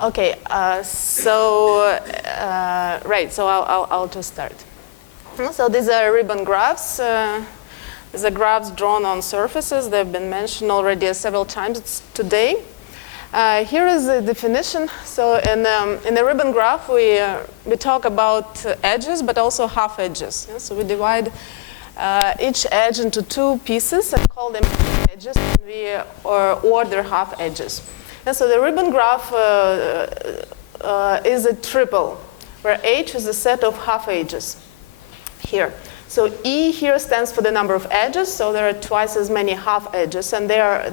Okay, right, so I'll just start. So these are ribbon graphs. These are graphs drawn on surfaces. They've been mentioned already several times today. Here is the definition. So in a ribbon graph, we talk about edges, but also half edges. Yeah? So we divide each edge into two pieces and call them edges, and we order half edges. And so the ribbon graph is a triple, where H is a set of half edges here. So E here stands for the number of edges, so there are twice as many half edges, and they are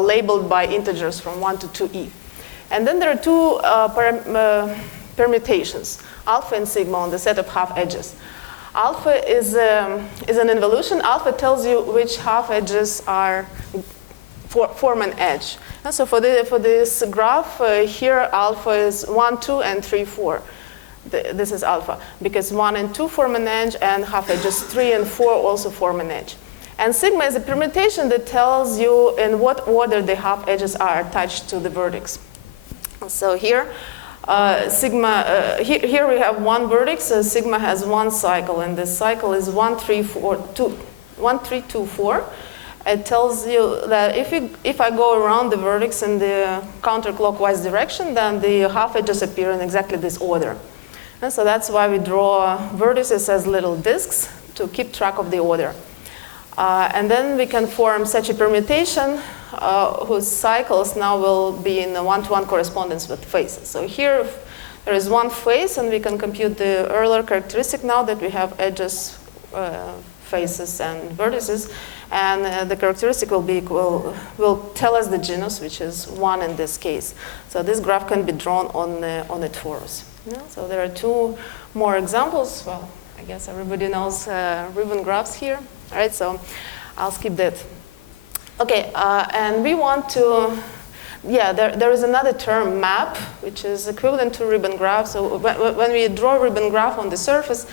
labeled by integers from 1 to 2e. And then there are two permutations, alpha and sigma on the set of half edges. Alpha is an involution. Alpha tells you which half edges are form an edge. And so for this graph here, alpha is 1, 2, and 3, 4. This is alpha, because 1 and 2 form an edge, and half edges 3 and 4 also form an edge. And sigma is a permutation that tells you in what order the half edges are attached to the vertex. So here, here we have one vertex, so sigma has one cycle, and this cycle is 1, 3, 2, 4. It tells you that if I go around the vertex in the counterclockwise direction, then the half edges appear in exactly this order. And so that's why we draw vertices as little disks to keep track of the order. And then we can form such a permutation whose cycles now will be in a one-to-one correspondence with faces. So here there is one face, and we can compute the Euler characteristic now that we have edges, faces, and vertices. And the characteristic will tell us the genus, which is 1 in this case. So this graph can be drawn on a torus. Yeah, so there are two more examples. Well, I guess everybody knows ribbon graphs here. All right, so I'll skip that. Okay, and we want to, there is another term, map, which is equivalent to ribbon graph. So when we draw a ribbon graph on the surface,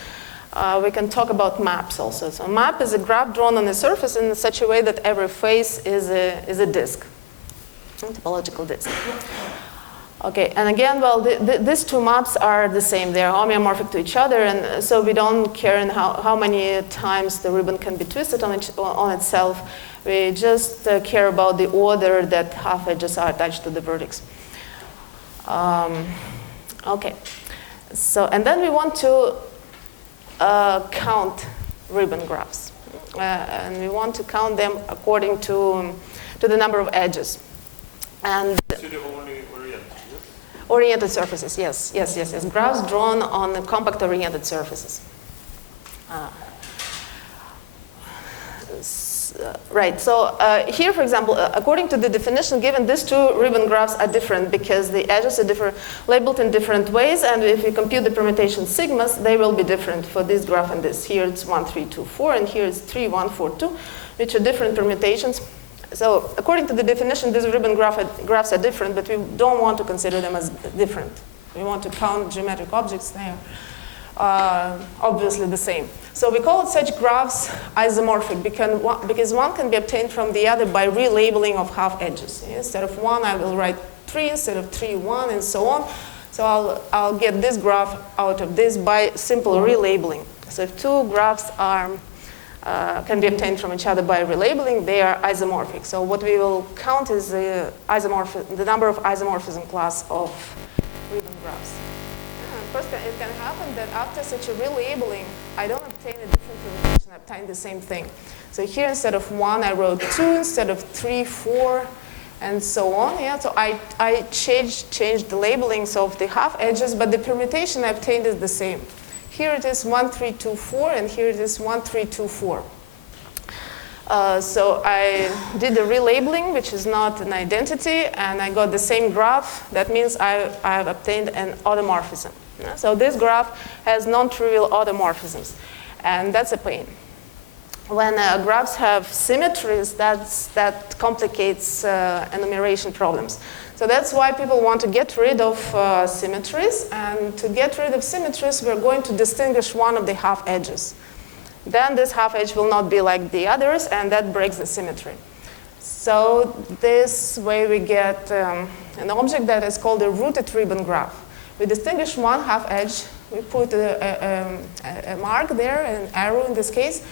we can talk about maps also. So map is a graph drawn on the surface in such a way that every face is a disk, a topological disk. Okay, and again, well, these two maps are the same. They are homeomorphic to each other, and so we don't care in how many times the ribbon can be twisted on itself. We just care about the order that half edges are attached to the vertex. Okay, so and then we want to count ribbon graphs, and we want to count them according to the number of edges. And oriented surfaces, yes. Graphs drawn on compact oriented surfaces. Right, so here, for example, according to the definition given, these two ribbon graphs are different because the edges are labeled in different ways, and if you compute the permutation sigmas, they will be different for this graph and this. Here it's 1, 3, 2, 4, and here it's 3, 1, 4, 2, which are different permutations. So according to the definition, these ribbon graphs are different, but we don't want to consider them as different. We want to count geometric objects. They are obviously the same. So we call such graphs isomorphic because one can be obtained from the other by relabeling of half edges. Instead of 1, I will write 3, instead of 3, 1, and so on. So I'll get this graph out of this by simple relabeling. So if two graphs can be obtained from each other by relabeling, they are isomorphic. So what we will count is the number of isomorphism class of ribbon graphs. First, it can happen that after such a relabeling, I don't obtain a different permutation, I obtain the same thing. So here, instead of 1, I wrote 2, instead of 3, 4, and so on. Yeah, so I changed the labelings of the half edges, but the permutation I obtained is the same. Here it is 1, 3, 2, 4, and here it is 1, 3, 2, 4. So I did the relabeling, which is not an identity, and I got the same graph. That means I have obtained an automorphism. So this graph has non-trivial automorphisms, and that's a pain. When graphs have symmetries, that complicates enumeration problems. So that's why people want to get rid of symmetries, and to get rid of symmetries, we're going to distinguish one of the half edges. Then this half edge will not be like the others, and that breaks the symmetry. So So this way we get an object that is called a rooted ribbon graph. We distinguish one half edge. We put a mark there, an arrow in this case,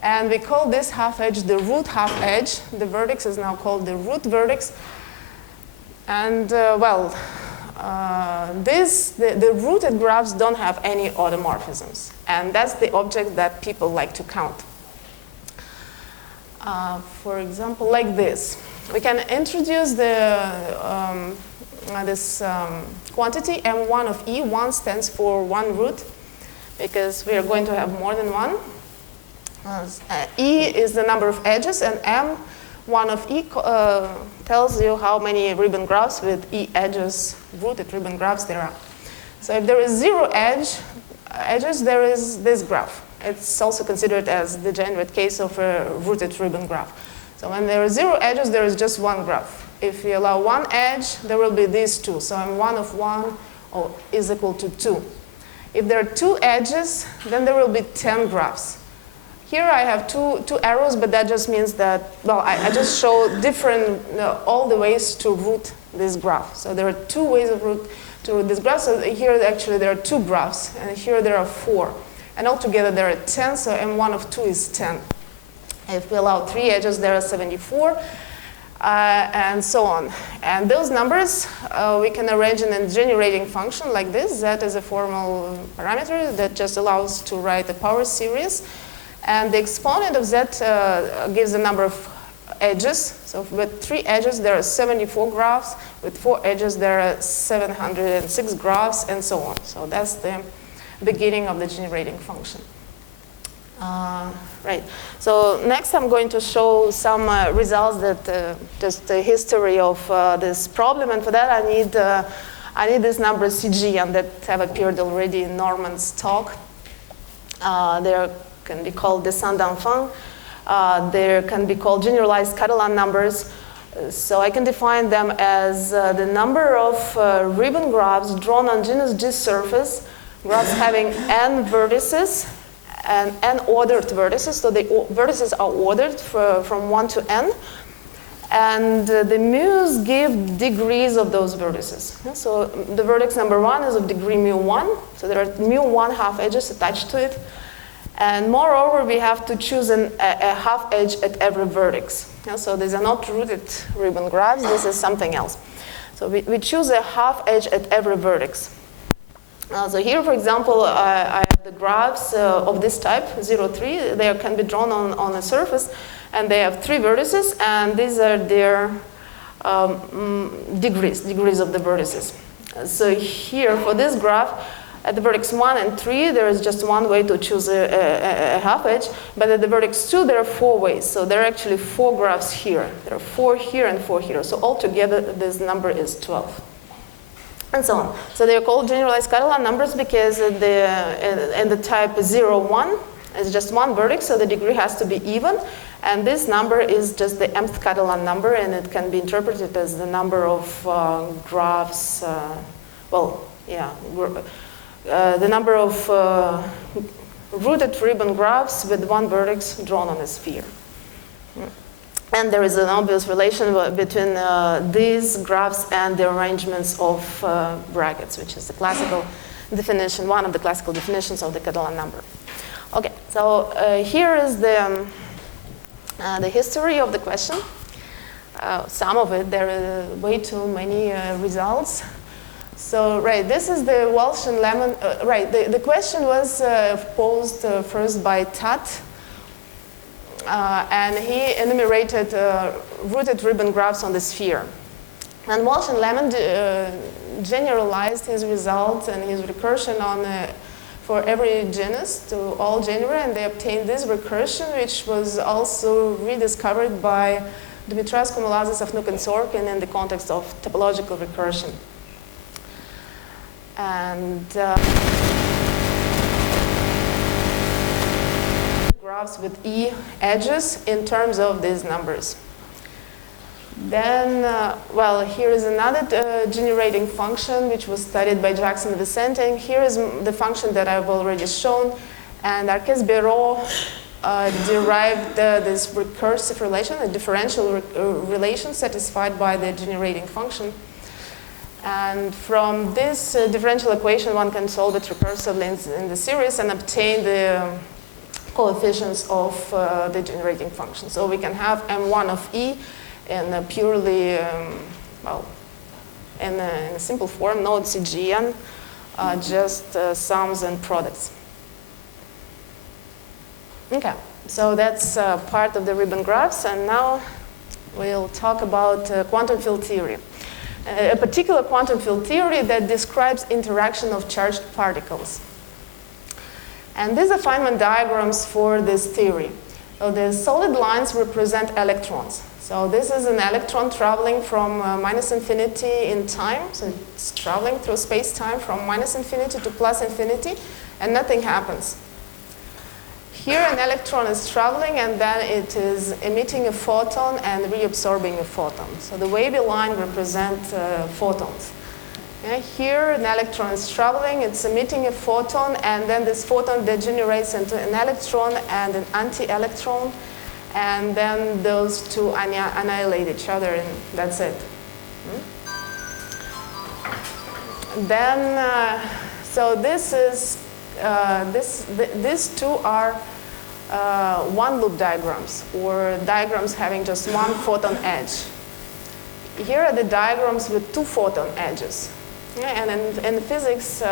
and we call this half edge the root half edge. The vertex is now called the root vertex. And the rooted graphs don't have any automorphisms. And that's the object that people like to count. For example, like this. We can introduce this quantity m1 of e. 1 stands for one root, because we are going to have more than one. E is the number of edges, and m1 of e tells you how many ribbon graphs with e edges, rooted ribbon graphs there are. So if there is 0 edges, there is this graph. It's also considered as the degenerate case of a rooted ribbon graph. So when there are 0 edges, there is just one graph. If we allow one edge, there will be these two. So m1 of 1 is equal to 2. If there are 2 edges, then there will be 10 graphs. Here I have two arrows, but that just means that, well, I just show different, all the ways to root this graph. So there are 2 ways of to root this graph. So here actually there are 2 graphs, and here there are 4. And altogether there are 10, so m1 of 2 is 10. If we allow 3 edges, there are 74, and so on. And those numbers we can arrange in a generating function like this. Z is a formal parameter that just allows to write a power series. And the exponent of Z gives the number of edges. So with 3 edges, there are 74 graphs. With 4 edges, there are 706 graphs, and so on. So that's the beginning of the generating function. Right. So next I'm going to show some results that just the history of this problem, and for that I need these numbers CG, and that have appeared already in Norman's talk. They can be called descent d'enfant. They can be called generalized Catalan numbers. So I can define them as the number of ribbon graphs drawn on genus G surface, graphs having n vertices and n ordered vertices. So the vertices are ordered from 1 to n. And the mu's give degrees of those vertices. So the vertex number 1 is of degree mu1. So there are mu1 half edges attached to it. And moreover, we have to choose a half edge at every vertex. So these are not rooted ribbon graphs. This is something else. So we choose a half edge at every vertex. So here, for example, I have the graphs of this type, 0, 3. They can be drawn on a surface, and they have 3 vertices, and these are their degrees of the vertices. So here, for this graph, at the vertex 1 and 3, there is just one way to choose a half edge, but at the vertex 2, there are 4 ways. So there are actually 4 graphs here. There are 4 here and 4 here. So altogether, this number is 12. And so on. So they're called generalized Catalan numbers because in the type 0, 1 is just one vertex, so the degree has to be even. And this number is just the mth Catalan number, and it can be interpreted as the number of graphs, the number of rooted ribbon graphs with one vertex drawn on a sphere. And there is an obvious relation between these graphs and the arrangements of brackets, which is the classical definition, one of the classical definitions of the Catalan number. Okay, so here is the history of the question. Some of it, there are way too many results. So, right, this is the Walsh and Lemon. The question was posed first by Tutt. And he enumerated rooted ribbon graphs on the sphere. And Walsh and Lemon generalized his results and his recursion for every genus to all genera, and they obtained this recursion, which was also rediscovered by Dumitrescu, Mulazes, Afnuk, and Sorkin in the context of topological recursion. And graphs with E edges in terms of these numbers. Then, here is another generating function which was studied by Jackson and Vicente. Here is the function that I've already shown. And Arquez-Béraud derived this recursive relation, a differential relation satisfied by the generating function. And from this differential equation, one can solve it recursively in the series and obtain the coefficients of the generating function. So we can have m1 of E in a purely, in a simple form, no CGN, just sums and products. Okay, so that's part of the ribbon graphs, and now we'll talk about quantum field theory. A particular quantum field theory that describes interaction of charged particles. And these are Feynman diagrams for this theory. So the solid lines represent electrons. So this is an electron traveling from minus infinity in time. So it's traveling through space-time from minus infinity to plus infinity, and nothing happens. Here an electron is traveling, and then it is emitting a photon and reabsorbing a photon. So the wavy line represents photons. Yeah, here an electron is traveling, it's emitting a photon, and then this photon degenerates into an electron and an anti-electron, and then those two annihilate each other, and that's it. Then, so this is, these two are one-loop diagrams, or diagrams having just one photon edge. Here are the diagrams with two photon edges. Yeah, and in physics,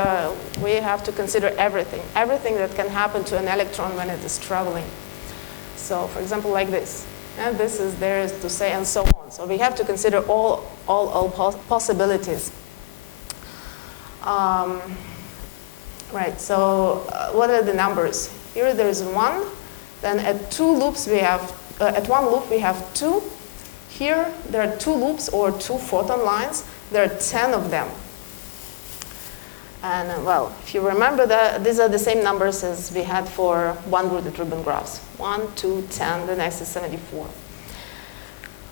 we have to consider everything that can happen to an electron when it is traveling. So, for example, like this. And this is there to say, and so on. So we have to consider all possibilities. Right, so what are the numbers? Here there is 1. Then at two loops we have, at one loop we have 2. Here there are 2 loops or 2 photon lines. There are 10 of them. And well, if you remember that these are the same numbers as we had for one-rooted ribbon graphs. 1, 2, 10, the next is 74.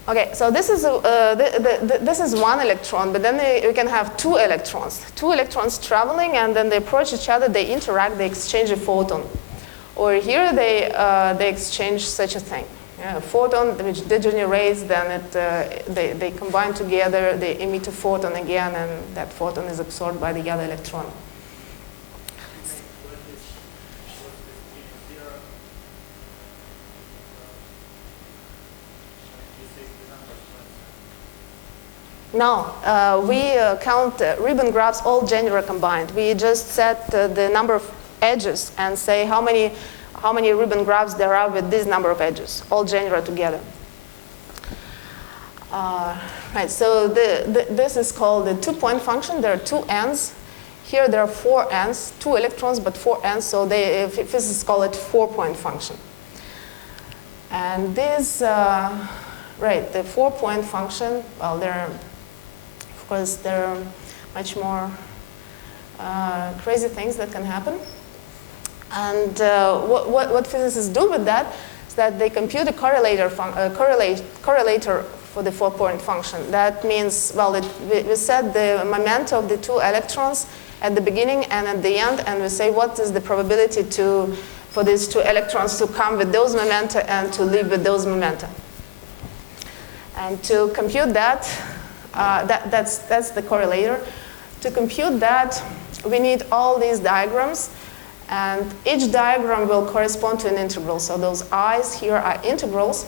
Okay, so this is, this is one electron, but then we can have 2 electrons. 2 electrons traveling, and then they approach each other, they interact, they exchange a photon. Or here they exchange such a thing. A photon which degenerates, then they combine together, they emit a photon again, and that photon is absorbed by the other electron. No, we count ribbon graphs, all genera combined. We just set the number of edges and say how many ribbon graphs there are with this number of edges, all genera together. Right, so this is called the 2-point function. There are 2 ends. Here there are 4 ends, 2 electrons, but 4 ends, so physicists call it 4-point function. And this, right, the 4-point function, well, of course, there are much more crazy things that can happen. And what physicists do with that is that they compute a correlator for the 4-point function. That means, well, we set the momenta of the 2 electrons at the beginning and at the end, and we say what is the probability for these 2 electrons to come with those momenta and to leave with those momenta. And to compute that, that's the correlator. To compute that, we need all these diagrams. And each diagram will correspond to an integral. So those i's here are integrals.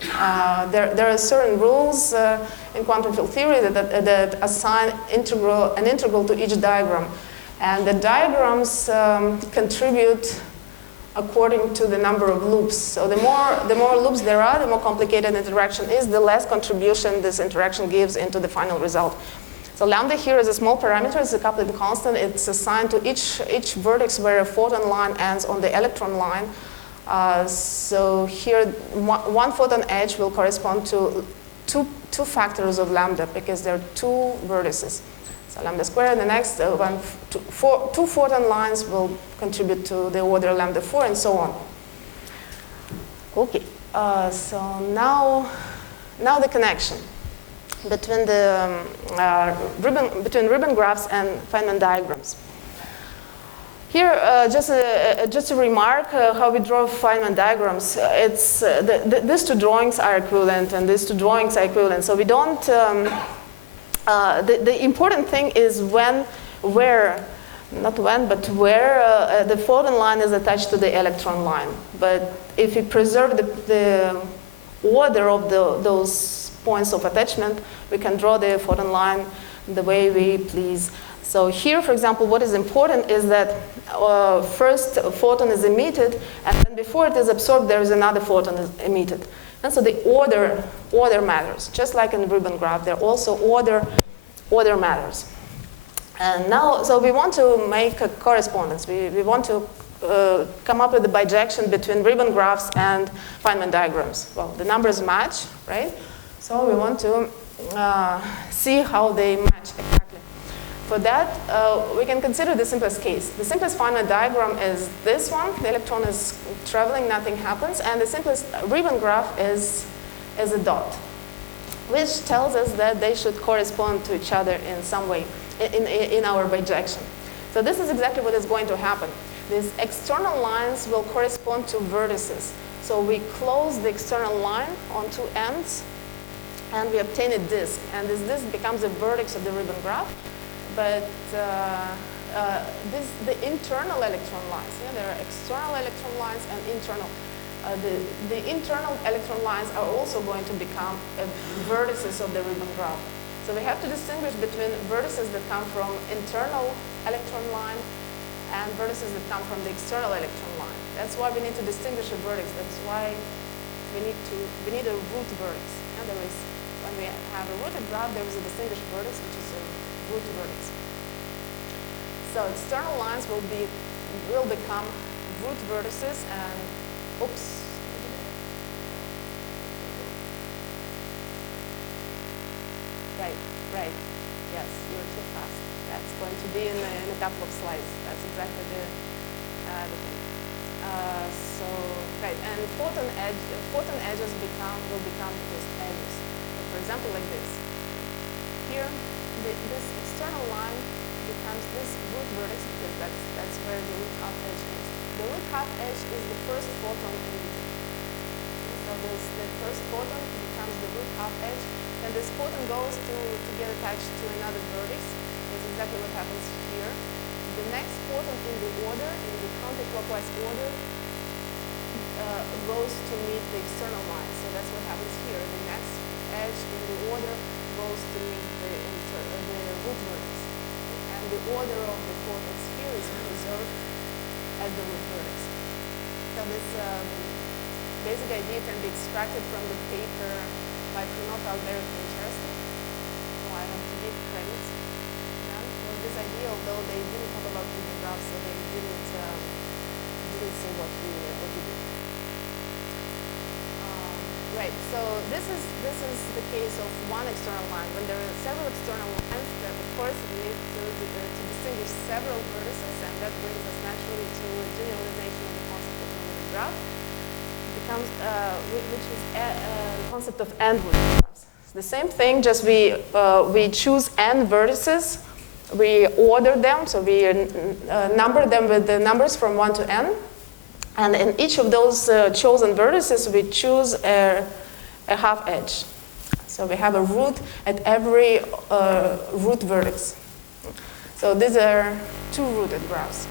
There are certain rules in quantum field theory that assign an integral to each diagram. And the diagrams contribute according to the number of loops. So the more loops there are, the more complicated interaction is, the less contribution this interaction gives into the final result. So lambda here is a small parameter, it's a coupling constant. It's assigned to each vertex where a photon line ends on the electron line. So here, one photon edge will correspond to two factors of lambda, because there are 2 vertices. So lambda squared, and the next two photon lines will contribute to the order lambda 4, and so on. Okay, so now the connection between the ribbon graphs and Feynman diagrams. Here, just a remark how we draw Feynman diagrams. These two drawings are equivalent, and these two drawings are equivalent. So we don't. The important thing is where the photon line is attached to the electron line. But if we preserve the order of those points of attachment, we can draw the photon line the way we please. So here, for example, what is important is that first a photon is emitted, and then before it is absorbed, there is another photon emitted. And so the order matters. Just like in the ribbon graph, there also order matters. And now, so we want to make a correspondence. We want to come up with a bijection between ribbon graphs and Feynman diagrams. Well, the numbers match, right? So we want to see how they match exactly. For that, we can consider the simplest case. The simplest Feynman diagram is this one. The electron is traveling, nothing happens. And the simplest ribbon graph is a dot, which tells us that they should correspond to each other in some way in our bijection. So this is exactly what is going to happen. These external lines will correspond to vertices. So we close the external line on two ends, and we obtain a disk. And this disk becomes a vertex of the ribbon graph. But the internal electron lines, there are external electron lines and internal. The internal electron lines are also going to become vertices of the ribbon graph. So we have to distinguish between vertices that come from internal electron line and vertices that come from the external electron line. That's why we need to distinguish a vertex. That's why we need a root vertex. And there is, when we have a rooted graph, there is a distinguished vertex, which is a root vertex. So external lines will become root vertices, and oops. Right. Yes, you're too fast. That's going to be in a couple of slides. That's exactly the thing. And photon edges will become just edges. So for example, like this. Here, this external line becomes this root vertex, because that's where the root half edge is. The root half edge is the first photon emitted. So the first photon becomes the root half edge, and this photon goes to get attached to another vertex. That's exactly what happens here. The next photon in the order, in the counterclockwise order, goes to meet the external line. So that's what happens here. The next edge in the order goes to meet the root vertex. And the order of the photons here is preserved as the root vertex. So this basic idea can be extracted from the paper by Pronotal, very interesting. So I have to give credit to them for this idea, although they didn't talk about ribbon graphs, so they didn't see what we did. Right. So this is the case of one external line. When there are several external lines, that of course we need to distinguish several vertices, and that brings us naturally to a generalization of the concept of ribbon graph. Which is the concept of n graphs. The same thing, just we choose n vertices, we order them, so we number them with the numbers from 1 to n, and in each of those chosen vertices, we choose a half edge. So we have a root at every root vertex. So these are two rooted graphs.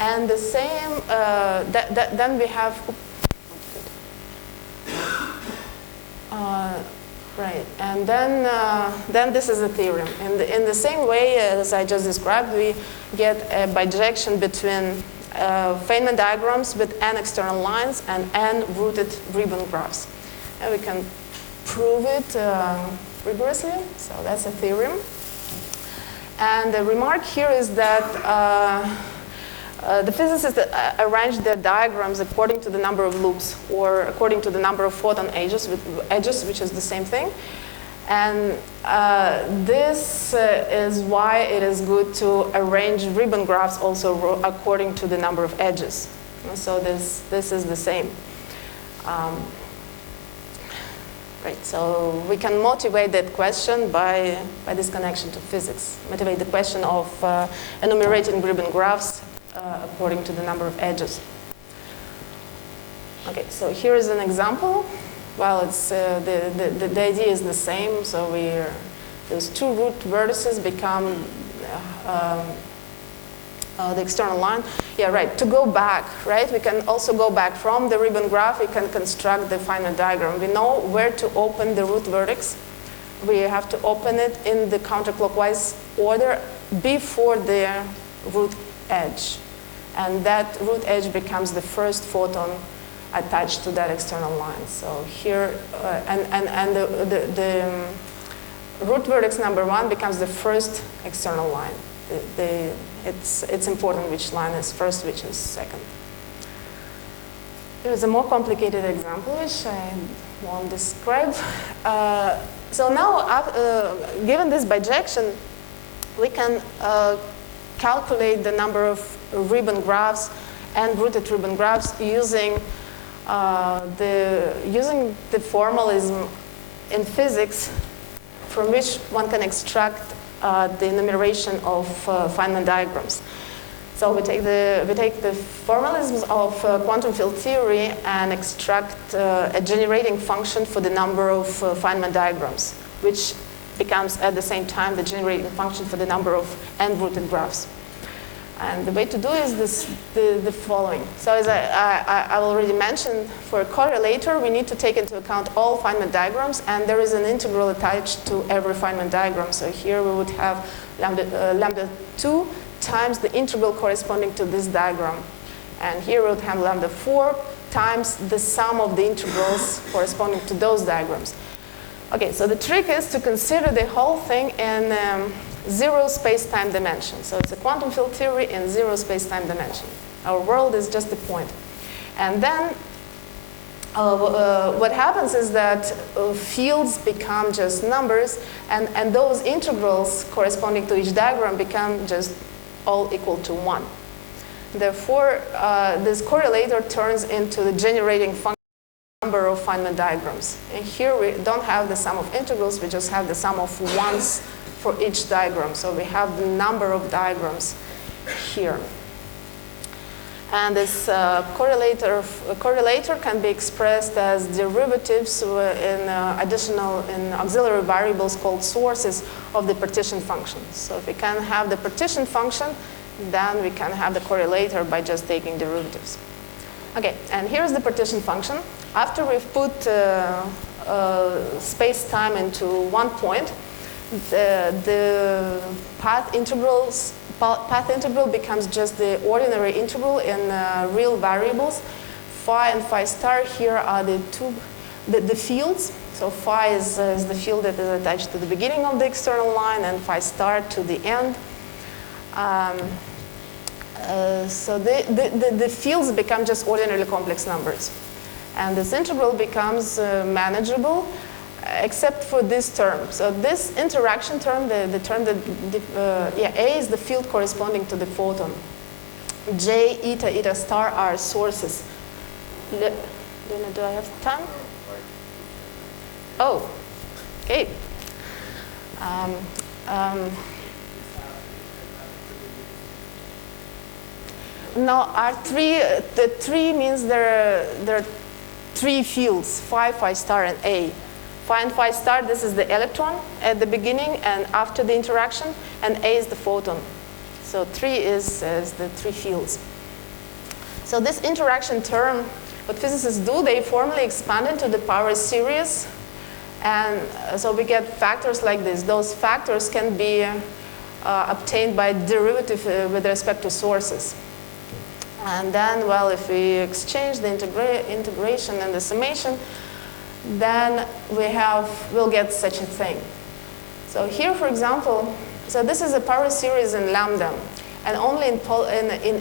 And the same, then we have, right, and then this is a theorem. In the same way as I just described, we get a bijection between Feynman diagrams with n external lines and n rooted ribbon graphs. And we can prove it rigorously, so that's a theorem. And the remark here is that the physicists arrange their diagrams according to the number of loops, or according to the number of photon edges, which is the same thing. And this is why it is good to arrange ribbon graphs also according to the number of edges. Right, so we can motivate that question by this connection to physics. Motivate the question of enumerating ribbon graphs according to the number of edges. Okay, so here is an example. Well, it's the idea is the same. So those two root vertices become the external line. Yeah, right. To go back, right? We can also go back from the ribbon graph. We can construct the Feynman diagram. We know where to open the root vertex. We have to open it in the counterclockwise order before the root edge, and that root edge becomes the first photon attached to that external line. So here, and the root vertex number 1 becomes the first external line. It's important which line is first, which is second. There is a more complicated example, which I won't describe. So now, given this bijection, we can calculate the number of ribbon graphs and rooted ribbon graphs using the formalism in physics from which one can extract the enumeration of Feynman diagrams. So we take the formalisms of quantum field theory and extract a generating function for the number of Feynman diagrams, which becomes at the same time the generating function for the number of n-rooted graphs. And the way to do is the following. So as I already mentioned, for a correlator, we need to take into account all Feynman diagrams, and there is an integral attached to every Feynman diagram. So here we would have lambda 2 times the integral corresponding to this diagram. And here we would have lambda 4 times the sum of the integrals corresponding to those diagrams. Okay, so the trick is to consider the whole thing in zero space-time dimension. So it's a quantum field theory in zero space-time dimension. Our world is just a point. And then what happens is that fields become just numbers, and those integrals corresponding to each diagram become just all equal to 1. Therefore, this correlator turns into the generating function number of Feynman diagrams. And here we don't have the sum of integrals, we just have the sum of ones for each diagram. So we have the number of diagrams here. And this correlator can be expressed as derivatives in auxiliary variables called sources of the partition function. So if we can have the partition function, then we can have the correlator by just taking derivatives. Okay, and here's the partition function. After we've put space-time into one point, the path integral becomes just the ordinary integral in real variables. Phi and phi star here are the fields. So phi is the field that is attached to the beginning of the external line, and phi star to the end. So the fields become just ordinarily complex numbers. And this integral becomes manageable, except for this term. So this interaction term, the term that, A is the field corresponding to the photon. J, eta, eta star are sources. Do I have time? Oh, okay. No, R3, the 3 means there are 3 fields, phi, phi star, and A. Phi and phi star, this is the electron at the beginning and after the interaction, and A is the photon. So 3 is the 3 fields. So this interaction term, what physicists do, they formally expand into the power series, and so we get factors like this. Those factors can be obtained by derivative with respect to sources. And then, well, if we exchange the integration and the summation, then we'll get such a thing. So here, for example, so this is a power series in lambda, and only in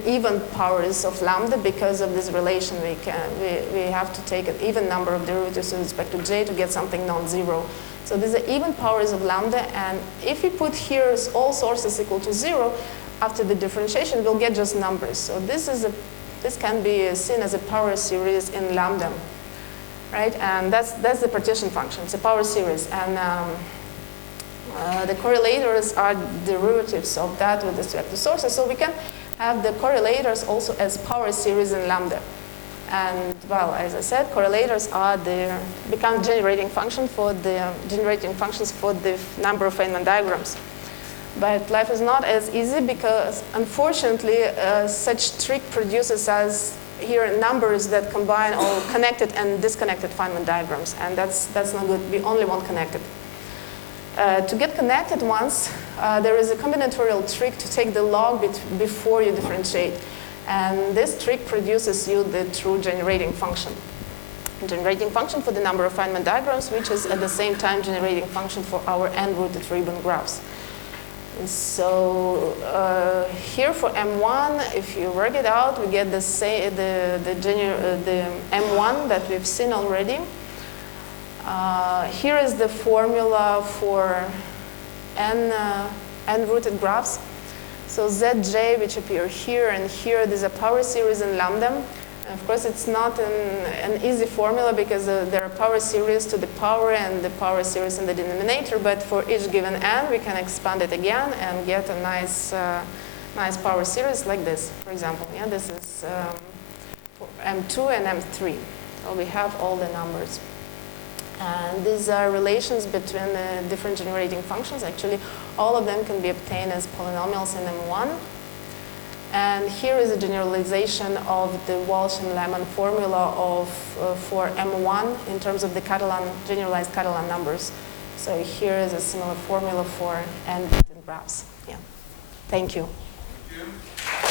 even powers of lambda, because of this relation, we have to take an even number of derivatives with respect to j to get something non-zero. So these are even powers of lambda, and if we put here all sources equal to 0, after the differentiation, we'll get just numbers. So this can be seen as a power series in lambda. right? And that's the partition function. It's a power series. And the correlators are derivatives of that with respect to sources. So we can have the correlators also as power series in lambda. And well, as I said, correlators are become generating functions for the number of Feynman diagrams. But life is not as easy because, unfortunately, such trick produces as here numbers that combine all connected and disconnected Feynman diagrams, and that's not good. We only want connected. To get connected ones, there is a combinatorial trick to take the log before you differentiate. And this trick produces you the true generating function. Generating function for the number of Feynman diagrams, which is at the same time generating function for our n-rooted ribbon graphs. And so here for M1, if you work it out, we get the M1 that we've seen already. Here is the formula for n-rooted graphs. So Zj, which appear here and here, there's a power series in lambda. And of course, it's not an easy formula because there are power series to the power and the power series in the denominator. But for each given n, we can expand it again and get a nice power series like this, for example. Yeah, this is for M2 and M3. So we have all the numbers. And these are relations between the different generating functions. Actually, all of them can be obtained as polynomials in M1. And here is a generalization of the Walsh and Lemon formula for M1 in terms of the generalized Catalan numbers. So here is a similar formula for n-rooted graphs. Yeah. Thank you. Thank you.